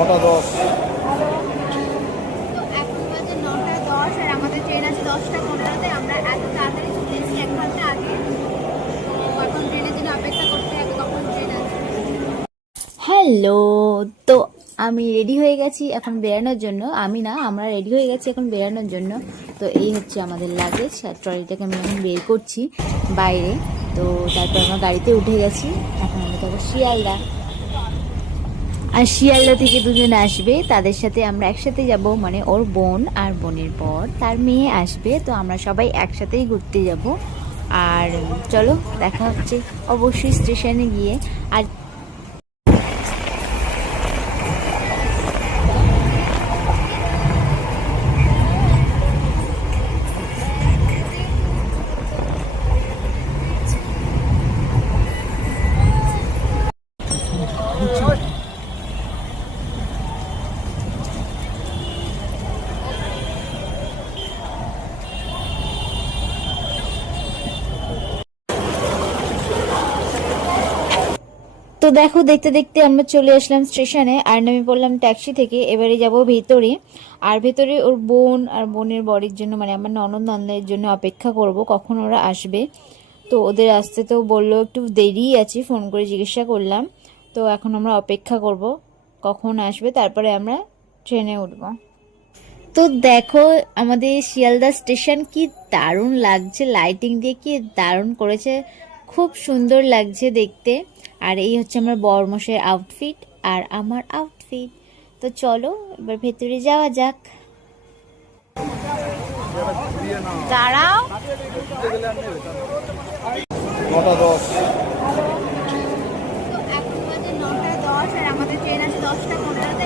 9:10। তো এখন বাজে 9:10 আর আমাদের ট্রেন আছে 10:15-তে। আমরা এত তাড়াতাড়ি চলে এসেছি 1 ঘন্টা আগে। তো এখন ট্রেনের জন্য অপেক্ষা করতে হবে কখন ট্রেন আসবে। হ্যালো। তো আমি রেডি হয়ে গেছি এখন বেরানোর জন্য। আমি না, আমরা রেডি হয়ে গেছি এখন বেরানোর জন্য। তো এই হচ্ছে আমাদের লাগেজ আর ট্রলিটাকে আমি এখন বের করছি বাইরে। তো তারপর আমরা গাড়িতে উঠে গেছি। এখন আমি যাবো শিয়ালদা। আর শিয়ালদা থেকে দুজন আসবে, তাদের সাথে আমরা একসাথে যাব, মানে ওর বোন আর বোনের পর তার মেয়ে আসবে। তো আমরা সবাই একসাথেই ঘুরতে যাব। আর চলো দেখা হচ্ছে অবশ্যই স্টেশনে গিয়ে। আর তো দেখো, দেখতে দেখতে আমরা চলে আসলাম স্টেশনে আর নেমে পড়লাম ট্যাক্সি থেকে। এবারে যাব ভেতরে। আর ভেতরে ওর বোন আর বোনের বরের জন্য, মানে আমার ননদ নন্দের জন্য অপেক্ষা করব কখন ওরা আসবে। তো ওদের আসতে তো বললো একটু দেরি আছে, ফোন করে জিজ্ঞাসা করলাম। তো এখন আমরা অপেক্ষা করব কখন আসবে, তারপরে আমরা ট্রেনে উঠব। তো দেখো আমাদের শিয়ালদা স্টেশন কি দারুণ লাগছে, লাইটিং দিয়ে কি দারুণ করেছে, খুব সুন্দর লাগছে দেখতে। আর এই হচ্ছে আমার বরমশাইয়ের আউটফিট আর আমার আউটফিট। তো চলো এবার ভেতরে যাওয়া যাক। দাঁড়াও। 9:10। তো এখন বাজে 9:10 আর আমাদের ট্রেন আছে 10:15-তে।